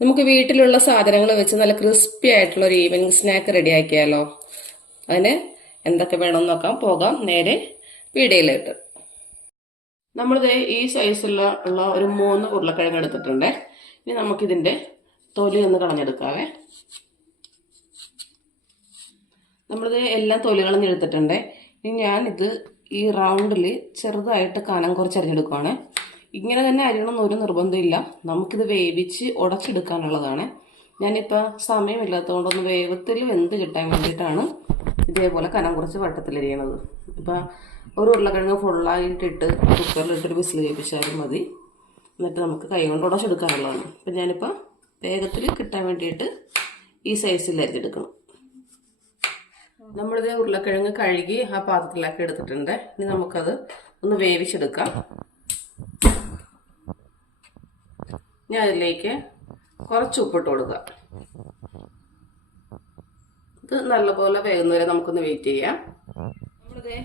നമുക്ക് വീട്ടിലുള്ള സാധനങ്ങൾ വെച്ച് നല്ല ക്രിസ്പി ആയിട്ടുള്ള ഒരു ഈവനിങ് സ്നാക്ക് റെഡിയാക്കിയാലോ? അതിന് എന്തൊക്കെ വേണമെന്ന് നോക്കാം. പോകാം നേരെ വീഡിയോയിലേക്ക്. നമ്മളിത് ഈ സൈസുള്ള ഒരു 3 ഉരുളക്കിഴങ്ങ് എടുത്തിട്ടുണ്ട്. ഇനി നമുക്കിതിൻ്റെ തൊലി ഒന്ന് കളഞ്ഞെടുക്കാവേ. നമ്മളിത് എല്ലാം തൊലി കളഞ്ഞെടുത്തിട്ടുണ്ട്. ഇനി ഞാനിത് ഈ റൗണ്ടിൽ ചെറുതായിട്ട് കനം കുറച്ച് അരിഞ്ഞെടുക്കുവാണ്. ഇങ്ങനെ തന്നെ അരിയണമെന്ന് ഒരു നിർബന്ധമില്ല. നമുക്കിത് വേവിച്ച് ഉടച്ചെടുക്കാനുള്ളതാണ്. ഞാനിപ്പോൾ സമയമില്ലാത്തതുകൊണ്ടൊന്ന് വേഗത്തിൽ വെന്ത് കിട്ടാൻ വേണ്ടിയിട്ടാണ് ഇതേപോലെ കനം കുറച്ച് വട്ടത്തിലരിയണത്. ഇപ്പം ഒരു ഉരുളക്കിഴങ്ങ് ഫുള്ളായിട്ടിട്ട് കുക്കറിലിട്ടൊരു വിസിൽ കേൾപ്പിച്ചാലും മതി. എന്നിട്ട് നമുക്ക് കൈ കൊണ്ട് ഉടച്ചെടുക്കാനുള്ളതാണ്. അപ്പം ഞാനിപ്പോൾ വേഗത്തിൽ കിട്ടാൻ വേണ്ടിയിട്ട് ഈ സൈസിൽ അരിഞ്ഞെടുക്കണം. നമ്മളിത് ഉരുളക്കിഴങ്ങ് കഴുകി ആ പാത്രത്തിലാക്കി എടുത്തിട്ടുണ്ട്. ഇനി നമുക്കത് ഒന്ന് വേവിച്ചെടുക്കാം. ഞാൻ അതിലേക്ക് കുറച്ച് ഉപ്പിട്ട് കൊടുക്കുക. ഇത് നല്ലപോലെ വേകുന്നവരെ നമുക്കൊന്ന് വെയിറ്റ് ചെയ്യാം. നമ്മളിത്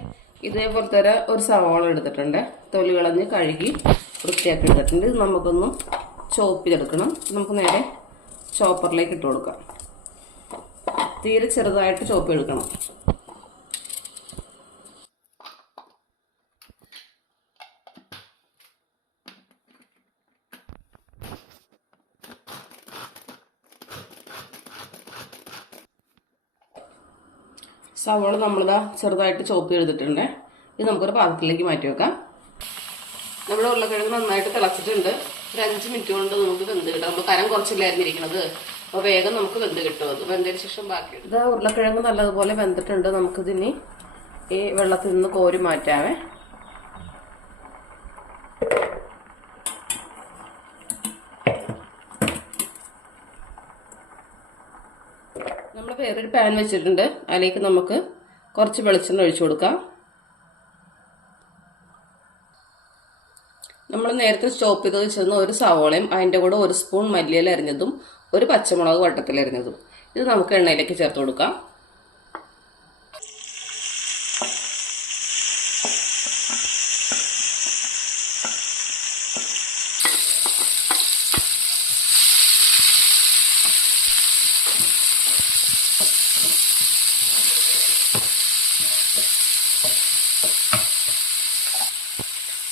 ഇതേപോലത്തെ ഒരു സവാള എടുത്തിട്ടുണ്ട്. തൊലി കളഞ്ഞ് കഴുകി വൃത്തിയാക്കി എടുത്തിട്ടുണ്ട്. ഇത് നമുക്കൊന്ന് ചോപ്പ് ചെയ്തെടുക്കണം. നമുക്ക് നേരെ ചോപ്പറിലേക്ക് ഇട്ട് കൊടുക്കാം. തീരെ ചെറുതായിട്ട് ചോപ്പ് എടുക്കണം. സവാള നമ്മളിതാ ചെറുതായിട്ട് ചോപ്പ് ചെയ്തിട്ടുണ്ട്. ഇത് നമുക്കൊരു പാത്രത്തിലേക്ക് മാറ്റി വെക്കാം. നമ്മുടെ ഉരുളക്കിഴങ്ങ് നന്നായിട്ട് തിളച്ചിട്ടുണ്ട്. ഒരു 5 മിനിറ്റ് കൊണ്ട് നമുക്ക് വെന്ത് കിട്ടാം. നമ്മൾ കനം കുറച്ചില്ലായിരുന്നിരിക്കണത്. അപ്പോൾ വേഗം നമുക്ക് വെന്ത് കിട്ടും. അത് വെന്തതിന് ശേഷം ബാക്കി ഇത് ഉരുളക്കിഴങ്ങ് നല്ലതുപോലെ വെന്തിട്ടുണ്ട്. നമുക്കിതിനി ഈ വെള്ളത്തിൽ നിന്ന് കോരി മാറ്റാവേ. നമ്മൾ വേറൊരു പാൻ വെച്ചിട്ടുണ്ട്. അതിലേക്ക് നമുക്ക് കുറച്ച് വെളിച്ചെണ്ണ ഒഴിച്ചു കൊടുക്കാം. നമ്മൾ നേരത്തെ സ്റ്റോപ്പ് ചെയ്ത് വെച്ചിരുന്ന ഒരു സവോളയും അതിൻ്റെ കൂടെ 1 സ്പൂൺ മല്ലിയില അരിഞ്ഞതും 1 പച്ചമുളക് വട്ടത്തിലരിഞ്ഞതും ഇത് നമുക്ക് എണ്ണയിലേക്ക് ചേർത്ത് കൊടുക്കാം.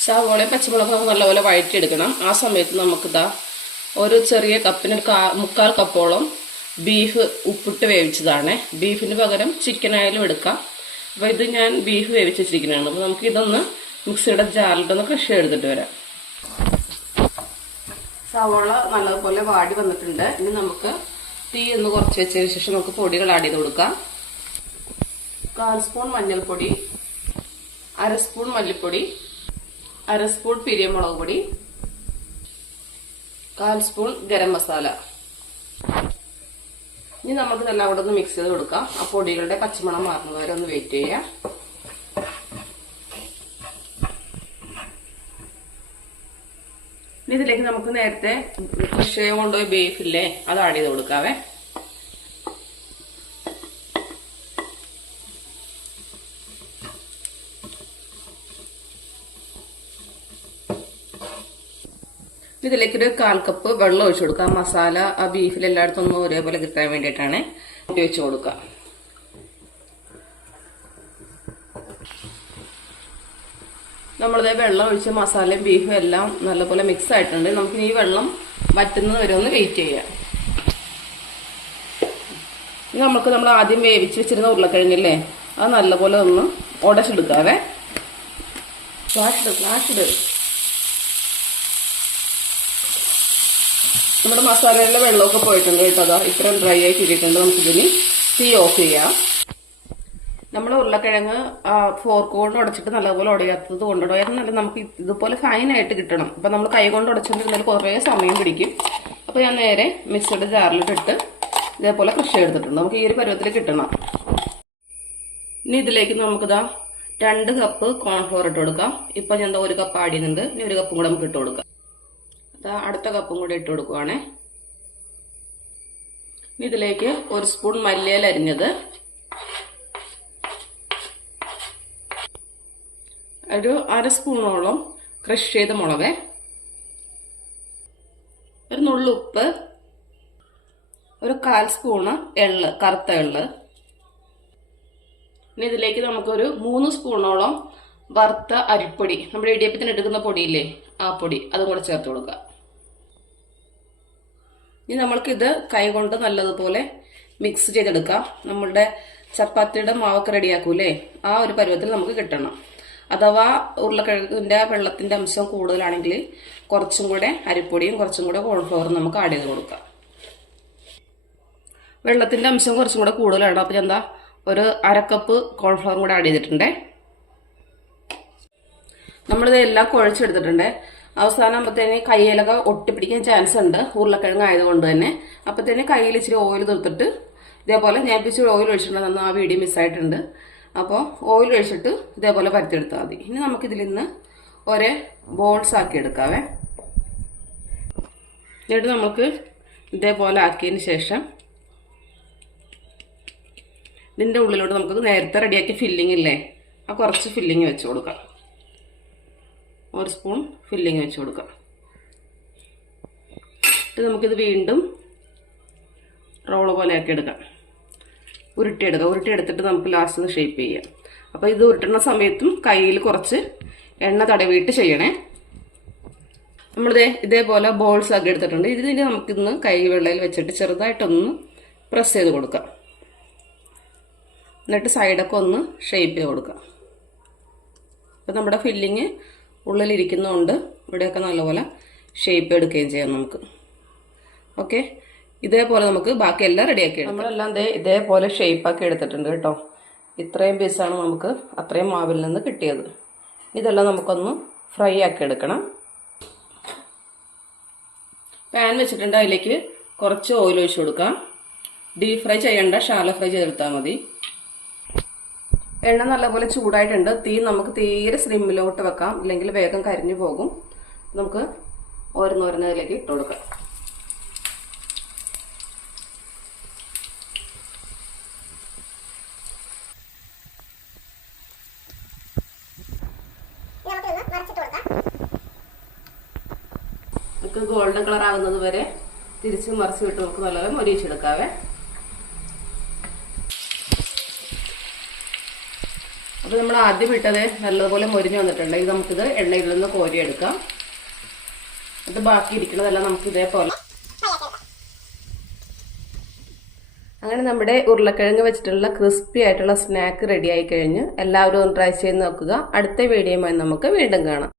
സവോളയും പച്ചമുളകും നല്ലപോലെ വഴറ്റിയെടുക്കണം. ആ സമയത്ത് നമുക്കിതാ ഒരു ചെറിയ കപ്പിന് 1/4 കപ്പോളം ബീഫ് ഉപ്പിട്ട് വേവിച്ചതാണ്. ബീഫിന് പകരം ചിക്കൻ ആയാലും എടുക്കാം. അപ്പോൾ ഇത് ഞാൻ ബീഫ് വേവിച്ച് വെച്ചിരിക്കുന്നതാണ്. അപ്പോൾ നമുക്ക് ഇതൊന്ന് മിക്സിയുടെ ജാറിലിട്ടൊന്ന് ക്രഷ് ചെയ്തെടുത്തിട്ട് വരാം. സവോള നല്ലതുപോലെ വാടി വന്നിട്ടുണ്ട്. ഇനി നമുക്ക് തീ ഒന്ന് കുറച്ച് വെച്ചതിന് ശേഷം നമുക്ക് പൊടികൾ ആഡ് ചെയ്ത് കൊടുക്കാം. 1/4 സ്പൂൺ മഞ്ഞൾപ്പൊടി, 1/2 സ്പൂൺ മല്ലിപ്പൊടി, 1/2 സ്പൂൺ പിരിയമുളക് പൊടി, 1/4 സ്പൂൺ ഗരം മസാല. ഇനി നമുക്ക് ഇതെല്ലാം കൂടെ ഒന്ന് മിക്സ് ചെയ്ത് കൊടുക്കാം. ആ പൊടികളുടെ പച്ചമണം മാറുന്നത് വരെ ഒന്ന് വെയിറ്റ് ചെയ്യാം. ഇനി ഇതിലേക്ക് നമുക്ക് നേരത്തെ ഫ്രഷ് കൊണ്ടുപോയി ബീഫില്ലേ അത് ആഡ് ചെയ്ത് കൊടുക്കാവേ. ഇതിലേക്കൊരു 1/4 കപ്പ് വെള്ളം ഒഴിച്ചു കൊടുക്കാം. മസാല ആ ബീഫിൽ എല്ലായിടത്തും ഒന്നും ഒരേപോലെ കിട്ടാൻ വേണ്ടിയിട്ടാണ് ഒഴിച്ചു കൊടുക്കുക. നമ്മളിത് വെള്ളം ഒഴിച്ച് മസാലയും ബീഫും എല്ലാം നല്ലപോലെ മിക്സ് ആയിട്ടുണ്ട്. നമുക്കിനി ഈ വെള്ളം വറ്റുന്നത് വരെ ഒന്ന് വെയിറ്റ് ചെയ്യാം. ഇനി നമ്മൾ ആദ്യം വേവിച്ച് വെച്ചിരുന്ന ഉരുളക്കിഴങ്ങില്ലേ അത് നല്ലപോലെ ഒന്ന് ഉടച്ചെടുക്കാവേ. ഫ്ലാഷിട് നമ്മുടെ മസാലയിലെ വെള്ളമൊക്കെ പോയിട്ടുണ്ട് കേട്ടോ. അതാ ഇത്രയും ഡ്രൈ ആയി കിട്ടിയിട്ടുണ്ട്. നമുക്കിതിന് തീ ഓഫ് ചെയ്യാം. നമ്മൾ ഉരുളക്കിഴങ്ങ് ഫോർക്ക് കൊണ്ട് ഉടച്ചിട്ട് നല്ലപോലെ ഉടയാത്തത് കൊണ്ടുപോയാൽ നമുക്ക് ഇതുപോലെ ഫൈനായിട്ട് കിട്ടണം. അപ്പം നമ്മൾ കൈ കൊണ്ട് ഉടച്ചിട്ടുണ്ടെങ്കിൽ കുറേ സമയം പിടിക്കും. അപ്പോൾ ഞാൻ നേരെ മിക്സിയുടെ ജാറിലിട്ടിട്ട് ഇതേപോലെ ക്രഷ് ചെയ്തെടുത്തിട്ടുണ്ട്. നമുക്ക് ഈ ഒരു പരുവത്തിൽ കിട്ടണം. ഇനി ഇതിലേക്ക് നമുക്കിതാ 2 കപ്പ് കോൺഫ്ലോർ ഇട്ട് കൊടുക്കാം. ഇപ്പം ഞാൻ 1 കപ്പ് ആഡ് ചെയ്യുന്നുണ്ട്. ഇനി 1 കപ്പും കൂടെ നമുക്ക് ഇട്ട് കൊടുക്കാം. അടുത്ത കപ്പും കൂടി ഇട്ട് കൊടുക്കുവാണേ. ഇതിലേക്ക് 1 സ്പൂൺ മല്ലിയില അരിഞ്ഞത്, ഒരു 1/2 സ്പൂണോളം ക്രഷ് ചെയ്ത മുളക്, ഒരു നുള്ളു ഉപ്പ്, ഒരു 1/4 സ്പൂണ് എള്ള്, കറുത്ത എള്ള്. ഇനി ഇതിലേക്ക് നമുക്കൊരു 3 സ്പൂണോളം വറുത്ത അരിപ്പൊടി, നമ്മുടെ ഇടിയപ്പത്തിന് എടുക്കുന്ന പൊടിയില്ലേ, ആ പൊടി, അതും കൂടെ ചേർത്ത് കൊടുക്കുക. ഇനി നമ്മൾക്കിത് കൈകൊണ്ട് നല്ലതുപോലെ മിക്സ് ചെയ്തെടുക്കാം. നമ്മളുടെ ചപ്പാത്തിയുടെ മാവൊക്കെ റെഡിയാക്കൂലേ, ആ ഒരു പരുവത്തിൽ നമുക്ക് കിട്ടണം. അഥവാ ഉരുളക്കിഴങ്ങിന്റെ വെള്ളത്തിന്റെ അംശം കൂടുതലാണെങ്കിൽ കുറച്ചും കൂടെ അരിപ്പൊടിയും കുറച്ചും കൂടെ കോൺഫ്ലവറും നമുക്ക് ആഡ് ചെയ്ത് കൊടുക്കാം. വെള്ളത്തിന്റെ അംശം കുറച്ചും കൂടെ കൂടുതലാണ്, അപ്പൊ എന്താ ഒരു 1/2 കപ്പ് കോൺഫ്ലവറും കൂടെ ആഡ് ചെയ്തിട്ടുണ്ടേ. നമ്മളിത് എല്ലാം കുഴച്ചെടുത്തിട്ടുണ്ട്. അവസാനം ആകുമ്പോഴത്തേന് കയ്യിലൊക്കെ ഒട്ടിപ്പിടിക്കാൻ ചാൻസ് ഉണ്ട്, ഉരുളക്കിഴങ്ങ് ആയതുകൊണ്ട് തന്നെ. അപ്പോഴത്തേന് കയ്യിൽ ഇച്ചിരി ഓയിൽ തീർത്തിട്ട് ഇതേപോലെ ഞാൻ ഇച്ചിരി ഓയിൽ ഒഴിച്ചിട്ടുണ്ടെന്ന് ആ വീഡിയോ മിസ്സായിട്ടുണ്ട്. അപ്പോൾ ഓയിൽ ഒഴിച്ചിട്ട് ഇതേപോലെ പരത്തിയെടുത്താൽ മതി. ഇനി നമുക്കിതിൽ നിന്ന് ഒരേ ബോൾസ് ആക്കി എടുക്കാവേ. എന്നിട്ട് നമുക്ക് ഇതേപോലെ ആക്കിയതിന് ശേഷം ഇതിൻ്റെ ഉള്ളിലോട്ട് നമുക്ക് നേരത്തെ റെഡിയാക്കിയ ഫില്ലിംഗ് ഇല്ലേ, ആ കുറച്ച് ഫില്ലിങ് വെച്ച് കൊടുക്കാം. 1 സ്പൂൺ ഫില്ലിങ് വെച്ച് കൊടുക്കാം. എന്നിട്ട് നമുക്കിത് വീണ്ടും റോള് പോലെ ആക്കി എടുക്കാം. ഉരുട്ടിയെടുക്കാം. ഉരുട്ടിയെടുത്തിട്ട് നമുക്ക് ലാസ്റ്റ് ഷേപ്പ് ചെയ്യാം. അപ്പോൾ ഇത് ഉരുട്ടുന്ന സമയത്തും കയ്യിൽ കുറച്ച് എണ്ണ തടവിയിട്ട് ചെയ്യണേ. നമ്മളിതേ ഇതേപോലെ ബോൾസ് ആക്കി എടുത്തിട്ടുണ്ട്. ഇതിന് നമുക്കിന്ന് കൈ വെള്ളയിൽ വെച്ചിട്ട് ചെറുതായിട്ടൊന്ന് പ്രസ് ചെയ്ത് കൊടുക്കാം. എന്നിട്ട് സൈഡൊക്കെ ഒന്ന് ഷേപ്പ് ചെയ്ത് കൊടുക്കാം. അപ്പം നമ്മുടെ ഫില്ലിങ് ഉള്ളിലിരിക്കുന്നതുകൊണ്ട് ഇവിടെയൊക്കെ നല്ലപോലെ ഷേപ്പ് എടുക്കുകയും ചെയ്യാം നമുക്ക്. ഓക്കെ, ഇതേപോലെ നമുക്ക് ബാക്കിയെല്ലാം റെഡിയാക്കി എടുക്കാം. നമ്മളെല്ലാം ഇതേപോലെ ഷേപ്പാക്കി എടുത്തിട്ടുണ്ട് കേട്ടോ. ഇത്രയും പീസാണ് നമുക്ക് അത്രയും മാവിൽ നിന്ന് കിട്ടിയത്. ഇതെല്ലാം നമുക്കൊന്ന് ഫ്രൈ ആക്കി എടുക്കണം. പാൻ വെച്ചിട്ടുണ്ട്, അതിലേക്ക് കുറച്ച് ഓയിൽ ഒഴിച്ച് കൊടുക്കാം. ഡീപ് ഫ്രൈ ചെയ്യേണ്ട, ഷാലോ ഫ്രൈ ചെയ്തെടുത്താൽ മതി. എണ്ണ നല്ലപോലെ ചൂടായിട്ടുണ്ട്. തീ നമുക്ക് തീരെ സ്ലിമ്മിലോട്ട് വെക്കാം, ഇല്ലെങ്കിൽ വേഗം കരിഞ്ഞു പോകും. നമുക്ക് ഓരോന്നോരോന്നതിലേക്ക് ഇട്ട് കൊടുക്കാം. നമുക്ക് ഗോൾഡൻ കളർ ആകുന്നത് വരെ തിരിച്ച് മറിച്ച് വിട്ട് നമുക്ക് നല്ലപോലെ മൊരിയിച്ചെടുക്കാവേ. അപ്പോൾ നമ്മൾ ആദ്യം ഇട്ടത് നല്ലതുപോലെ മൊരിഞ്ഞ് വന്നിട്ടുണ്ട്. ഇത് നമുക്കിത് എണ്ണയിൽ നിന്ന് കോരിയെടുക്കാം. ഇത് ബാക്കി ഇരിക്കുന്നതെല്ലാം നമുക്ക് ഇതേപോലെ. അങ്ങനെ നമ്മുടെ ഉരുളക്കിഴങ്ങ് വെച്ചിട്ടുള്ള ക്രിസ്പി ആയിട്ടുള്ള സ്നാക്ക് റെഡി ആയി കഴിഞ്ഞ് എല്ലാവരും ഒന്ന് ട്രൈ ചെയ്ത് നോക്കുക. അടുത്ത വീഡിയോയുമായി നമുക്ക് വീണ്ടും കാണാം.